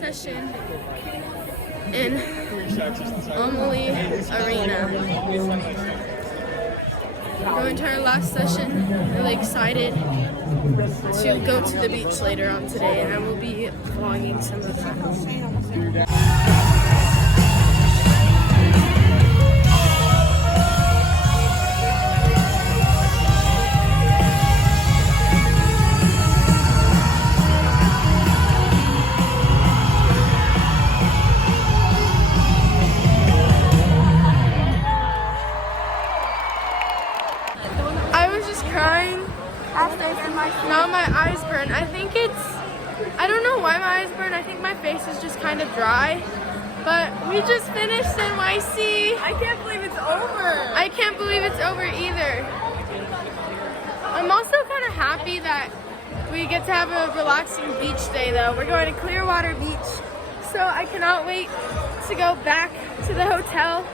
last session in Amelie Arena. Going to our last session. Really excited to go to the beach later on today, and I will be vlogging some of that. Now my eyes burn. I don't know why my eyes burn. I think my face is just kind of dry. But we just finished NYC. I can't believe it's over. I can't believe it's over either. I'm also kind of happy that we get to have a relaxing beach day though. We're going to Clearwater Beach. So I cannot wait to go back to the hotel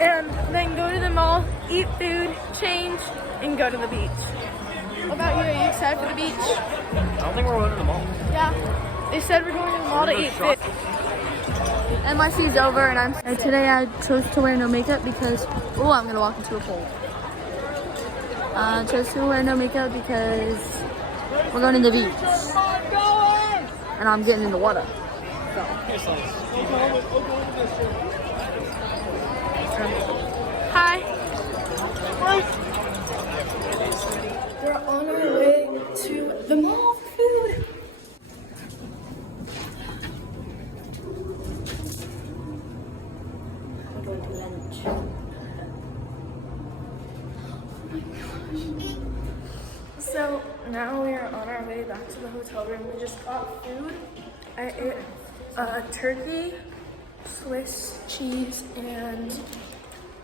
and then go to the mall, eat food, change, and go to the beach. What about you? Are you excited for the beach? I don't think we're going to the mall. Yeah. They said we're going to the mall to eat food. NYC is over and today I chose to wear no makeup because, I'm going to walk into a pool. I chose to wear no makeup because we're going to the beach. And I'm getting in the water. So. Hi. We're on our way to the mall for food. So now we are on our way back to the hotel room. We just got food. I ate a turkey, Swiss cheese, and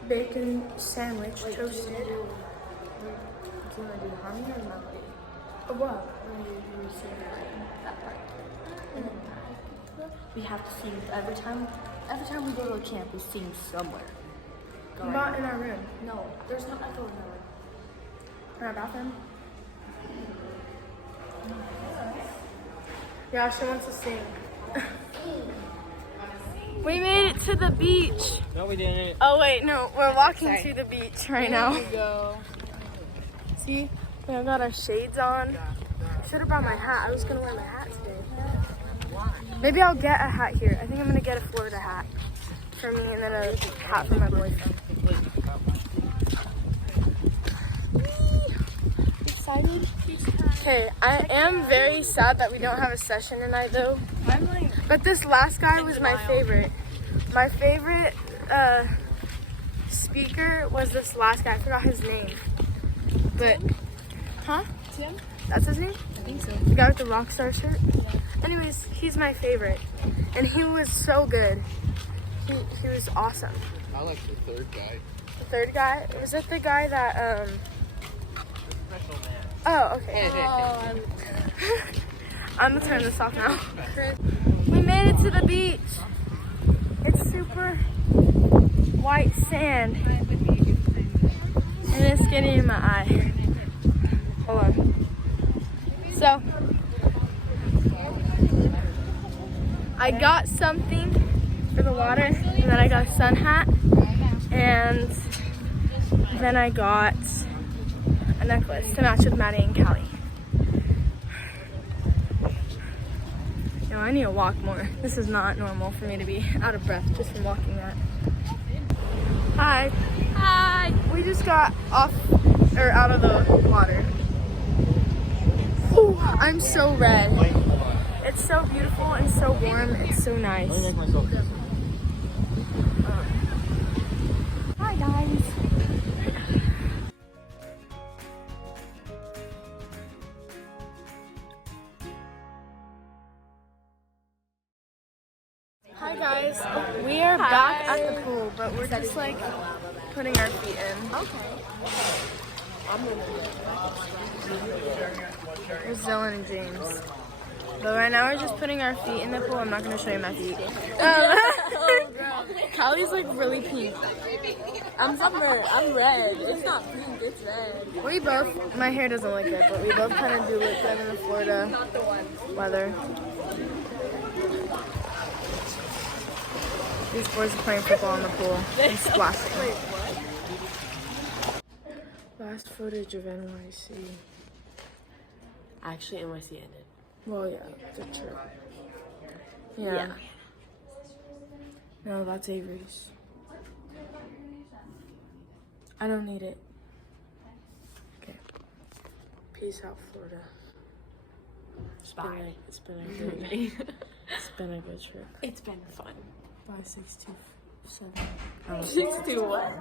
bacon sandwich toasted. Do you want to do harmony or melody? What? We have to sing every time we go to a camp. We sing somewhere. Not in our room. No, there's no echo in our room. In our bathroom? Yeah, she wants to sing. We made it to the beach. No, we didn't. Oh wait, no, we're walking to the beach right now. There we go. See, we have got our shades on. Should have brought my hat. I was gonna wear my hat today. Maybe I'll get a hat here. I think I'm gonna get a Florida hat for me and then a hat for my boyfriend. Excited? Okay, I am very sad that we don't have a session tonight though. But this last guy was my favorite. My favorite speaker was this last guy. I forgot his name. But, Tim? That's his name? I think so. The guy with the Rockstar shirt? Yeah. Anyways, he's my favorite. And he was so good. He was awesome. I like the third guy. The third guy? Was it the guy that, The special man. Oh, okay. I'm gonna turn this off now. We made it to the beach. It's super white sand. And it's getting in my eye. Hold on. So, I got something for the water, and then I got a sun hat, and then I got a necklace to match with Maddie and Callie. I need to walk more. This is not normal for me to be out of breath just from walking that. Hi. Hi. We just got off, or out of the water. Ooh, I'm so red. It's so beautiful and so warm. It's so nice. Hi guys. Hi guys, we are back at the pool, but we're just like putting our feet in. Okay. There's Dylan and James. But right now we're just putting our feet in the pool. I'm not going to show you my feet. Callie's like really pink. I'm red. It's not pink, it's red. We both, my hair doesn't look good, but we both kind of do look good in the Florida weather. These boys are playing football in the pool and splashing. Wait, what? Last footage of NYC. Actually, NYC ended. Well, yeah, the trip. Yeah. No, that's Avery's. I don't need it. Okay. Peace out, Florida. Bye. It's been a good trip. It's been fun. Bye, 627. 6 to what?